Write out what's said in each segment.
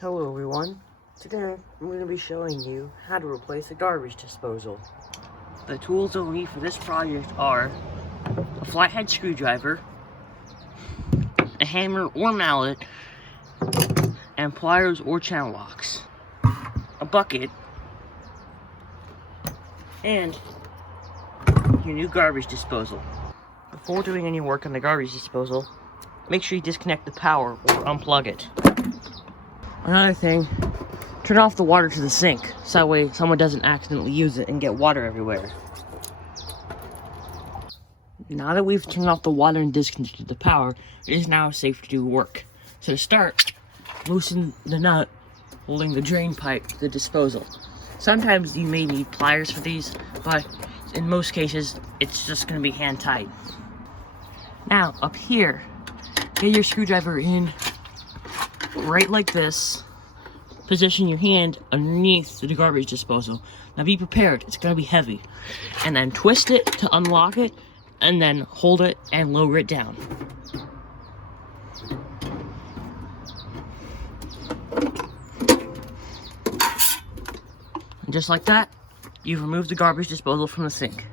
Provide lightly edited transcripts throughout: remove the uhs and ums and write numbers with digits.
Hello everyone. Today I'm going to be showing you how to replace a garbage disposal. The tools you'll need for this project are a flathead screwdriver, a hammer or mallet, and pliers or channel locks, a bucket, and your new garbage disposal. Before doing any work on the garbage disposal, make sure you disconnect the power or unplug it. Another thing, turn off the water to the sink, so that way someone doesn't accidentally use it and get water everywhere. Now that we've turned off the water and disconnected the power, it is now safe to do work. So to start, loosen the nut holding the drain pipe to the disposal. Sometimes you may need pliers for these, but in most cases, it's just going to be hand tight. Now, up here, get your screwdriver in right like this. Position your hand underneath the garbage disposal. Now be prepared, it's going to be heavy. And then twist it to unlock it, and then hold it and lower it down. And just like that, you've removed the garbage disposal from the sink.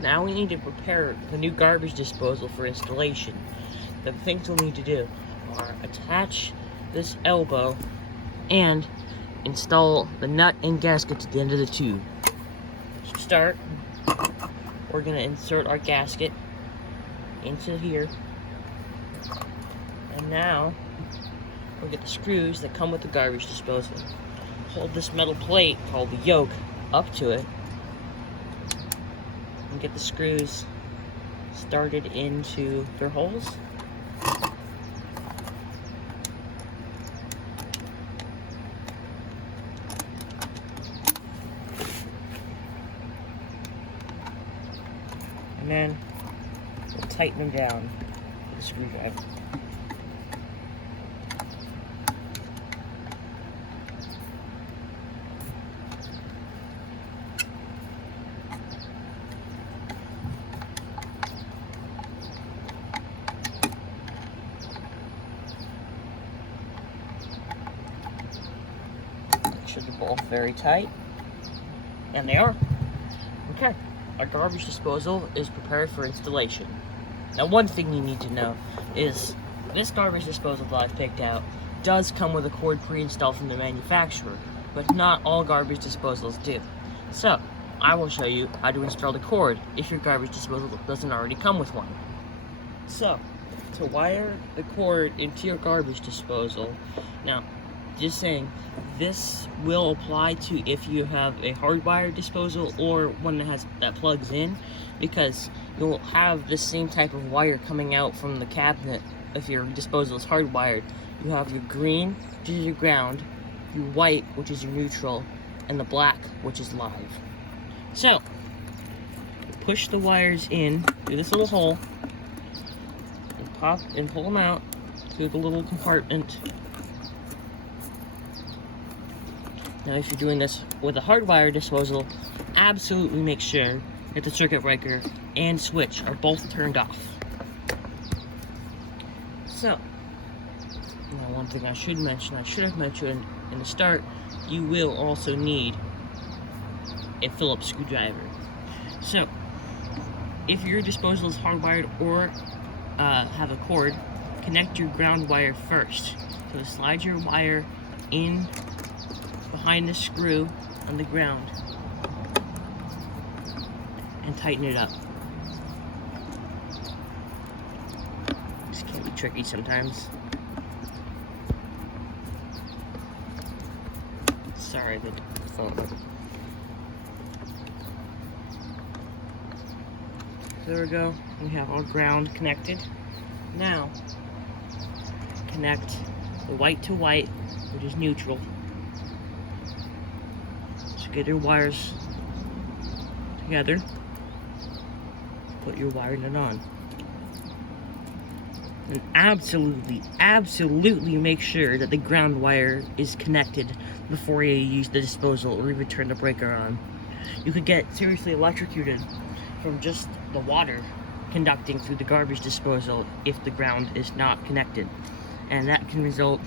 Now we need to prepare the new garbage disposal for installation. The things we'll need to do are attach this elbow and install the nut and gasket to the end of the tube. To start, we're going to insert our gasket into here. And now, we'll get the screws that come with the garbage disposal. Hold this metal plate called the yoke up to it and get the screws started into their holes. And then we'll tighten them down with the screwdriver. Make sure they're both very tight. And they are. Okay. Our garbage disposal is prepared for installation. Now, one thing you need to know is this garbage disposal that I've picked out does come with a cord pre-installed from the manufacturer, but not all garbage disposals do. So, I will show you how to install the cord if your garbage disposal doesn't already come with one. So, to wire the cord into your garbage disposal, now, just saying, this will apply to if you have a hardwired disposal or one that plugs in, because you'll have the same type of wire coming out from the cabinet if your disposal is hardwired. You have your green, which is your ground, your white, which is your neutral, and the black, which is live. So, push the wires in through this little hole, and pop and pull them out through the little compartment. Now, if you're doing this with a hardwired disposal, absolutely make sure that the circuit breaker and switch are both turned off. So, now one thing I should have mentioned in the start, you will also need a Phillips screwdriver. So, if your disposal is hardwired or have a cord, connect your ground wire first. So slide your wire in behind the screw on the ground and tighten it up. This can be tricky sometimes. Sorry, the phone. There we go. We have our ground connected. Now, connect the white to white, which is neutral. Get your wires together, put your wire nut on, and absolutely make sure that the ground wire is connected before you use the disposal or even turn the breaker on. You could get seriously electrocuted from just the water conducting through the garbage disposal if the ground is not connected, and that can result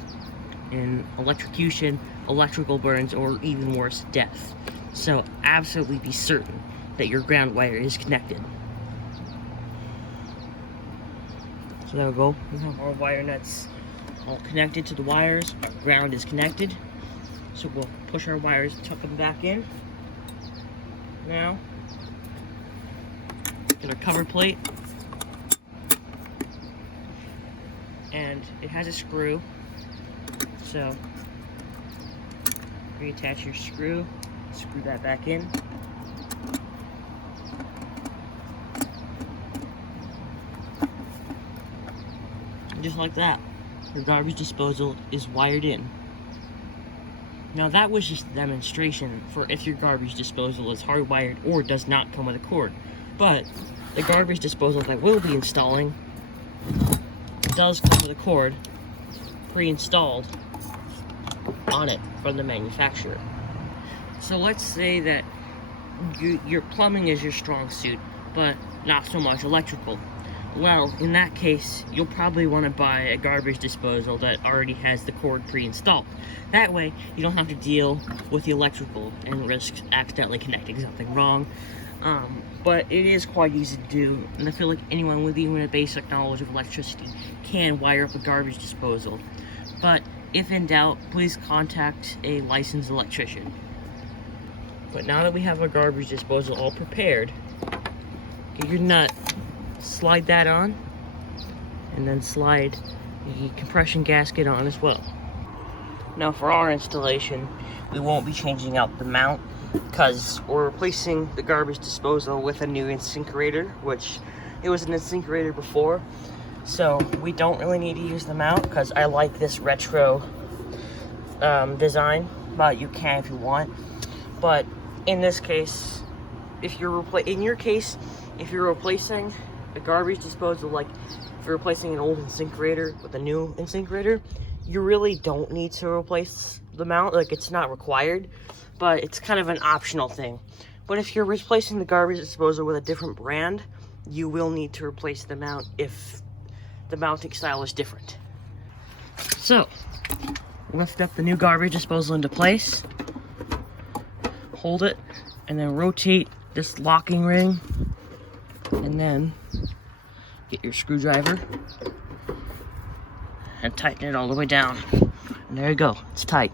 in electrocution, electrical burns, or even worse, death. So absolutely be certain that your ground wire is connected. So there we go. We have our wire nuts all connected to the wires. Our ground is connected. So we'll push our wires, tuck them back in. Now, get our cover plate. And it has a screw. So, reattach your screw. Screw that back in. And just like that, your garbage disposal is wired in. Now that was just a demonstration for if your garbage disposal is hardwired or does not come with a cord. But the garbage disposal that we'll be installing does come with a cord pre-installed on it from the manufacturer. So let's say that your plumbing is your strong suit, but not so much electrical. Well, in that case, you'll probably want to buy a garbage disposal that already has the cord pre-installed. That way, you don't have to deal with the electrical and risk accidentally connecting something wrong. But it is quite easy to do, and I feel like anyone with even a basic knowledge of electricity can wire up a garbage disposal. But if in doubt, please contact a licensed electrician. But now that we have our garbage disposal all prepared, get your nut, slide that on, and then slide the compression gasket on as well. Now for our installation, we won't be changing out the mount because we're replacing the garbage disposal with a new InSinkErator, which it was an InSinkErator before, so we don't really need to use the mount because I like this retro design, but you can if you want. But in this case, if you're replacing a garbage disposal, like if you're replacing an old InSinkErator with a new InSinkErator, you really don't need to replace the mount. Like, it's not required, but it's kind of an optional thing. But if you're replacing the garbage disposal with a different brand, you will need to replace the mount if the mounting style is different. So, lift up the new garbage disposal into place, hold it, and then rotate this locking ring, and then get your screwdriver and tighten it all the way down. And there you go, it's tight.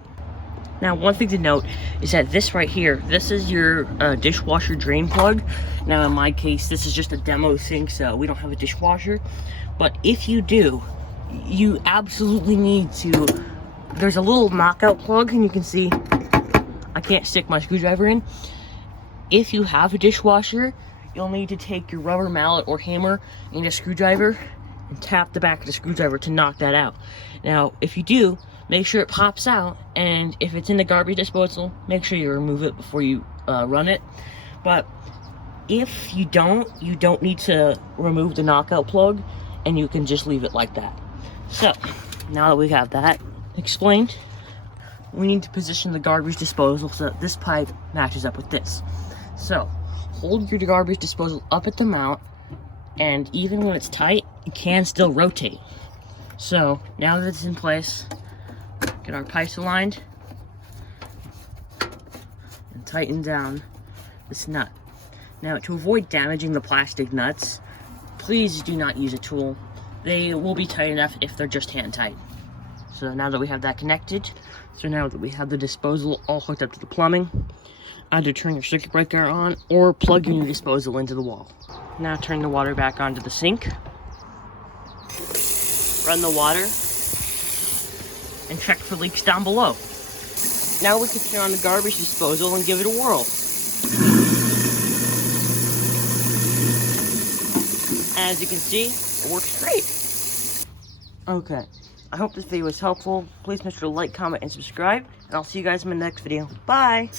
Now, one thing to note is that this right here, this is your dishwasher drain plug. Now, in my case, this is just a demo sink, so we don't have a dishwasher. But if you do, you absolutely need to, there's a little knockout plug, and you can see I can't stick my screwdriver in. If you have a dishwasher, you'll need to take your rubber mallet or hammer and a screwdriver and tap the back of the screwdriver to knock that out. Now, if you do, make sure it pops out, and if it's in the garbage disposal, make sure you remove it before you run it. But if you don't need to remove the knockout plug, and you can just leave it like that. So, now that we have that explained, we need to position the garbage disposal so that this pipe matches up with this. So, hold your garbage disposal up at the mount, and even when it's tight, it can still rotate. So, now that it's in place, get our pipes aligned and tighten down this nut. Now, to avoid damaging the plastic nuts, please do not use a tool. They will be tight enough if they're just hand tight. So now that we have that connected, so now that we have the disposal all hooked up to the plumbing, either turn your circuit breaker on or plug your new disposal into the wall. Now turn the water back onto the sink. Run the water and check for leaks down below. Now we can turn on the garbage disposal and give it a whirl. As you can see, it works great. Okay, I hope this video was helpful. Please make sure to like, comment, and subscribe, and I'll see you guys in my next video. Bye!